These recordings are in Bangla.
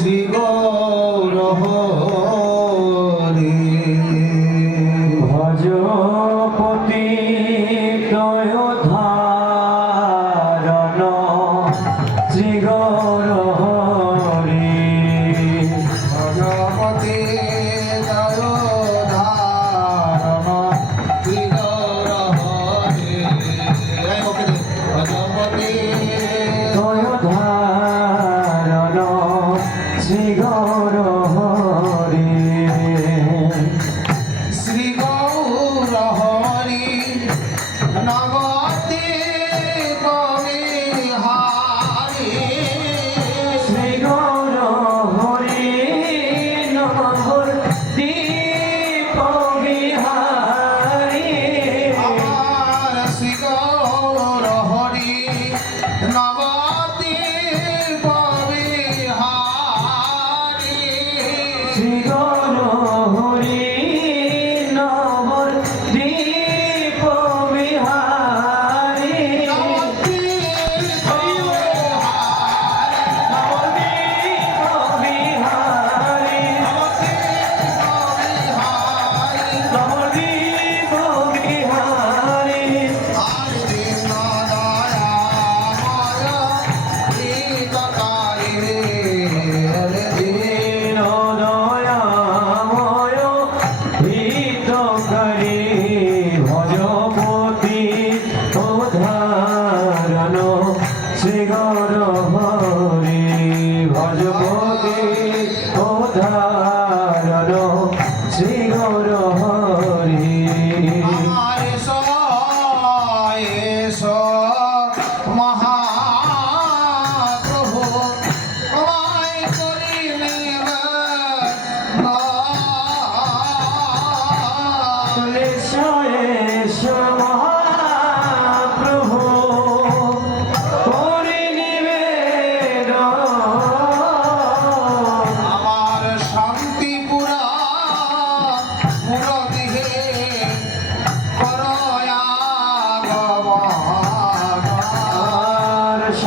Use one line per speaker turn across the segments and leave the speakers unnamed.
We Go.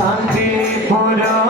ശാന്തി ശാന്തിപുരം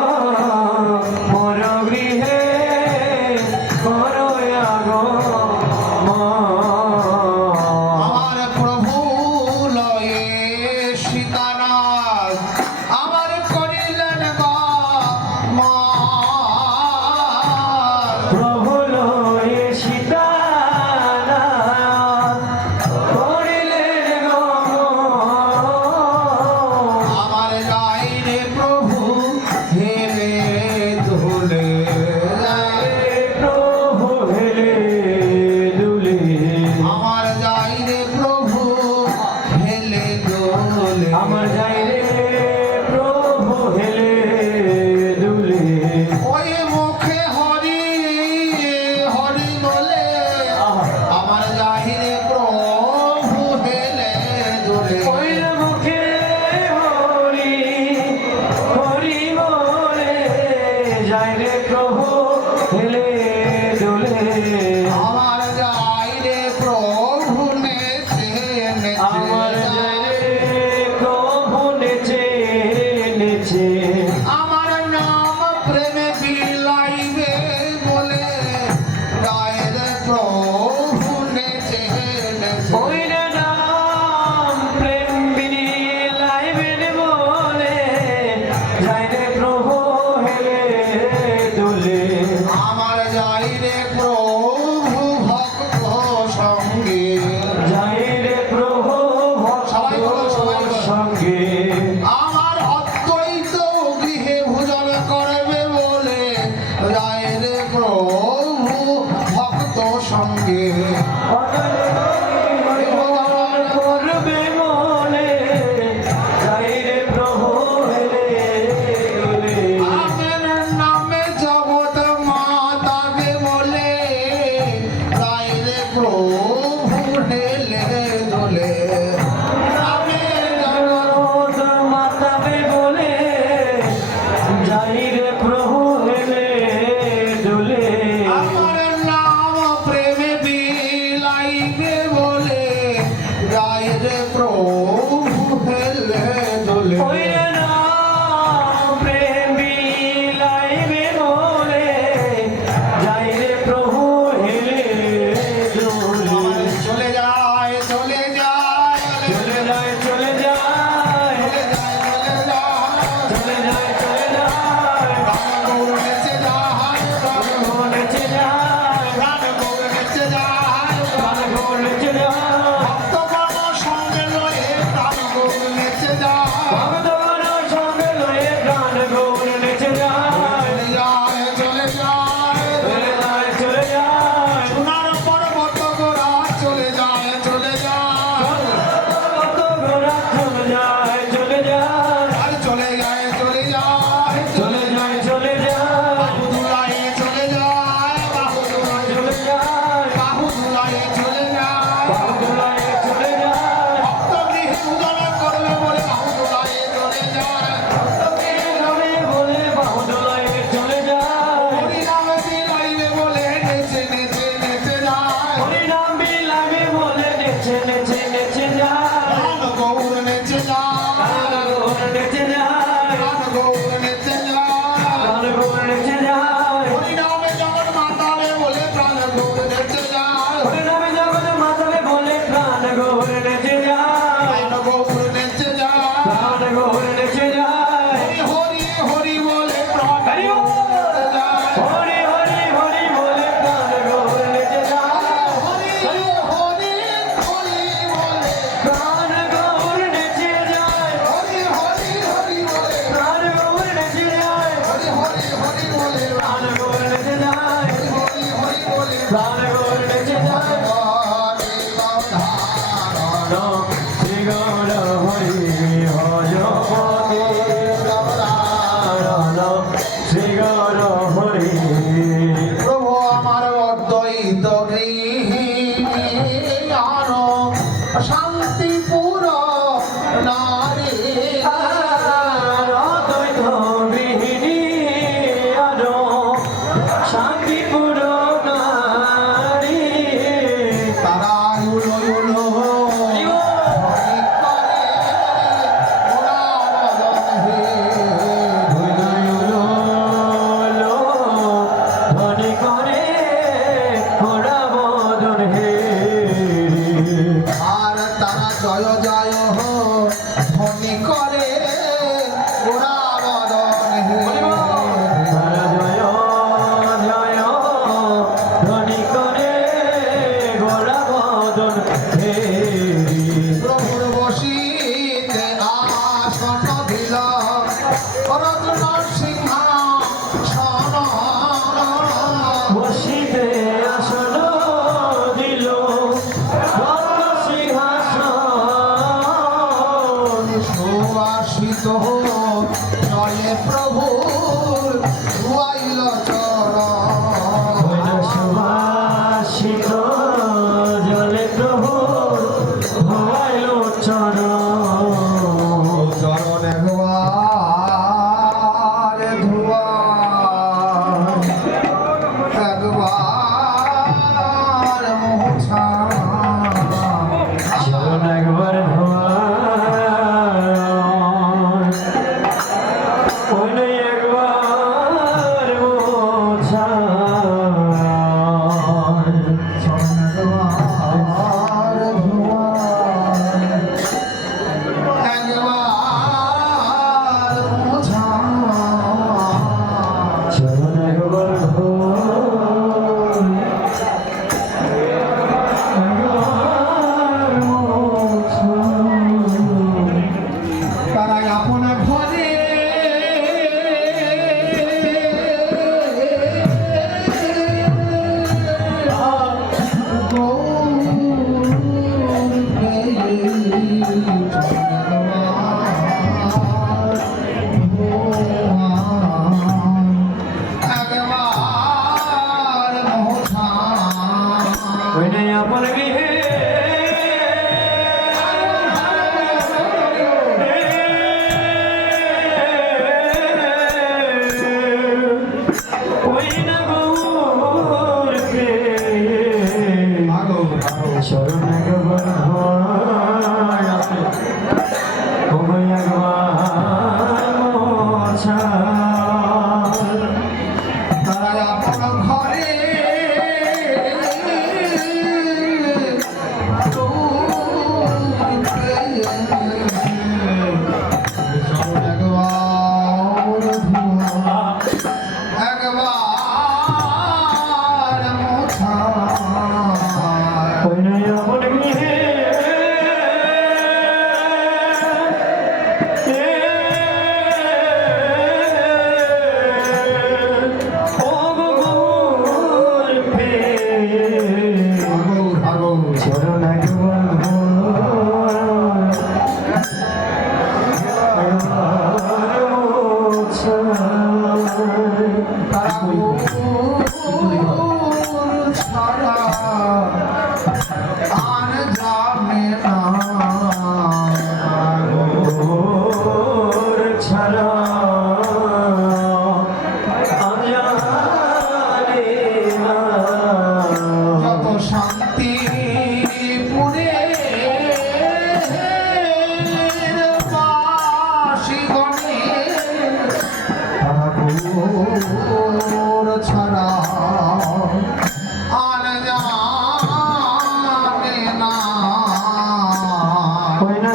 রে প্রভু হেলে দোলে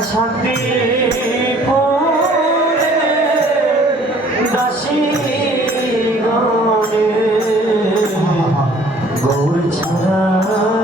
আশাতে পরে দাসী গৌর ছাড়া